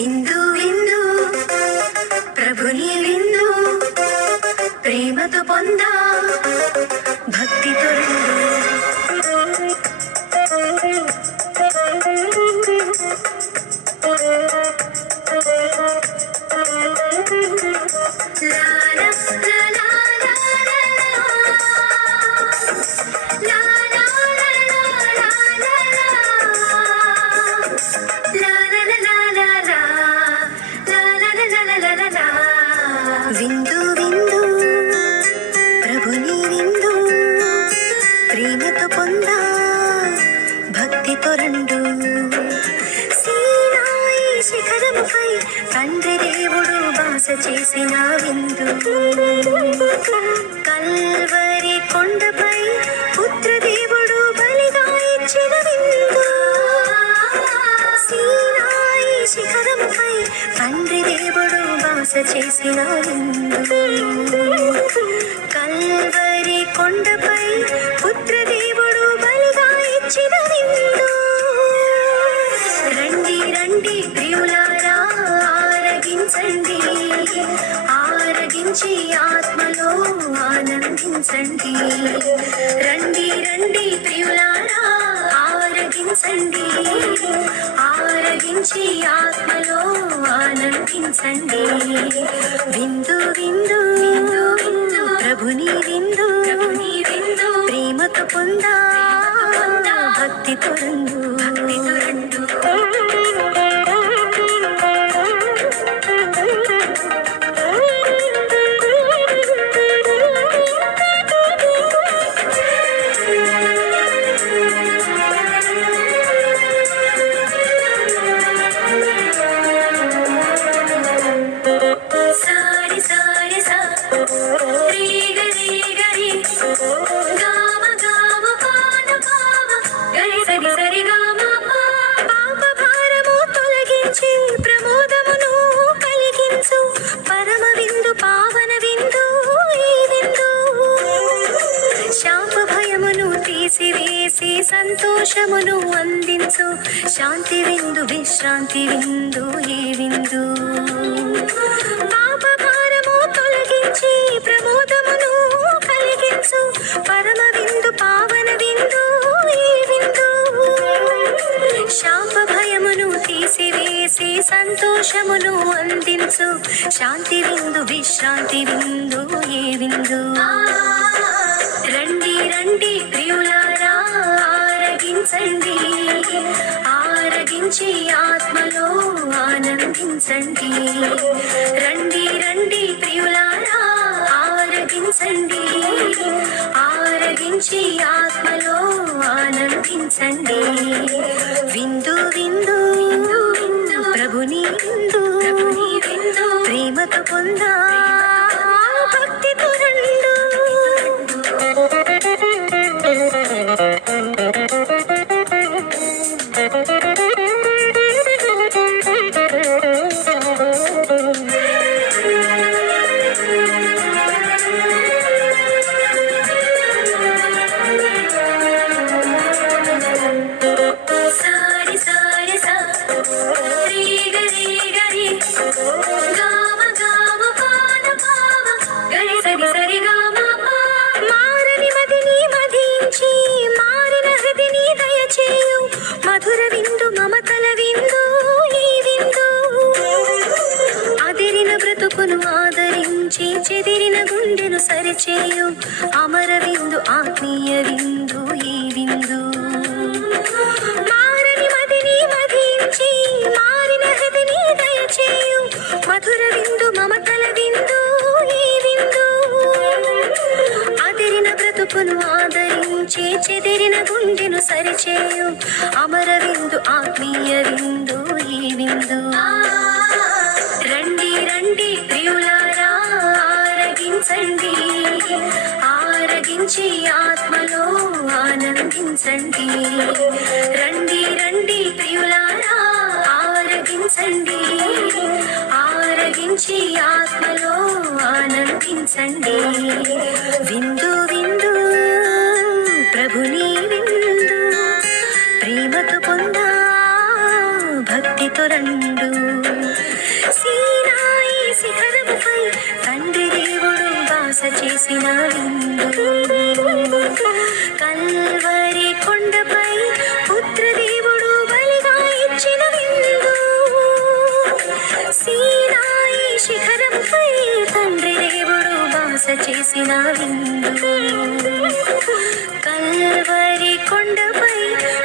విందు విందు ప్రభుని విందు ప్రేమతో పొందా భక్తితో విందు విందు ప్రభుని విందు ప్రేమతో పొందా భక్తితో రండు. సీనాయి శిఖరముపై తండ్రి దేవుడు బాస చేసిన విందు, కల్వరి కొండపై పుత్ర దేవుడు బలిగా ఇచ్చిన విందు. సీనాయి శిఖరముపై తండ్రి దేవుడు బాస చేసిన విందు, కల్వరి కొండపై పుత్ర దేవుడు బలిగా ఇచ్చిన విందు. రండి రండి ప్రియులారా ఆరగించండి, ఆరగించి ఆత్మలో ఆనందించండి. రండి రండి ప్రియులారా ఆరగించండి, ఆరగించి ఆత్మలో ఆనందించండి. విందు విందు ప్రభుని విందు ప్రేమతో పొందా భక్తితో రండు. పరమ విందు పావన విందు ఈ విందు, శాప భయమును తీసివేసి సంతోషమును అందించు శాంతి విందు విశ్రాంతి విందు ఈ విందు. పాప భారము తొలగించి ప్రమోదమును కలిగించు పరమ విందు పావన విందు ఈ విందు, శాప భయమును తీసివేసి సంతోషమును అందించు శాంతి విందు విశ్రాంతి విందు ఏ విందు. రండి రండి ప్రియులారా ఆరగించండి, ఆరగించి ఆత్మలో ఆనందించండి. రండి రండి ప్రియులారా ఆరగించండి, ఆరగించి ఆత్మలో ఆనందించండి. విందు విందు ప్రభుని విందు ప్రేమతో పొందా భక్తితో రండు. మధుర విందు మమతల విందు ఈ విందు, అదిరిన బ్రతుకును ఆదరించి చెదిరిన గుండెను సరిచేయు అమర విందు ఆత్మీయ విందు ఈ విందు. మారని మదిని మదించి మారిన హృదిని దయచేయు మధుర విందు మమతల విందు ఈ విందు, అదిరిన బ్రతుకును ఆదరించి చెదిరిన గుండెను సరిచేయు అమర విందు ఆత్మీయ విందు ఈ విందు. రండి రండి ప్రియులారా ఆరగించండి, ఆరగించి ఆత్మలో ఆనందించండి. రండి రండి ప్రియులారా ఆరగించండి, ఆరగించి ఆత్మలో ఆనందించండి. విందు విందు ప్రభుని విందు ప్రేమతో పొందా భక్తితో రండు. చేసిన విందు. కల్వరి కొండపై పుత్రదేవుడు బలిగా ఇచ్చిన విందు. సీనాయి శిఖరంపై తండ్రి దేవుడు వాస చేసిన విందు. కల్వరి కొండపై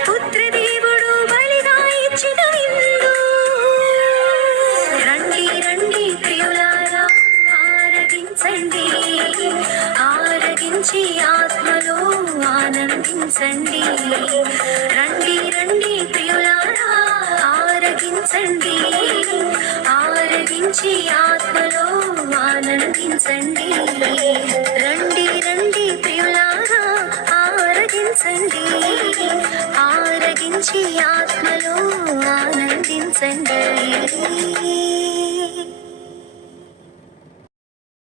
పుత్రదేవుడు బలిగా ఇచ్చిన విందు. రండి రండి ప్రియులారా ఆరగించండి, ఆరగించి ఆత్మలో ఆనందించండి. రండి రండి ప్రియులారా ఆరగించండి, ఆరగించి ఆత్మలో ఆనందించండి. రండి రండి ప్రియులారా ఆరగించండి, ఆరగించి ఆత్మలో ఆనందించండి.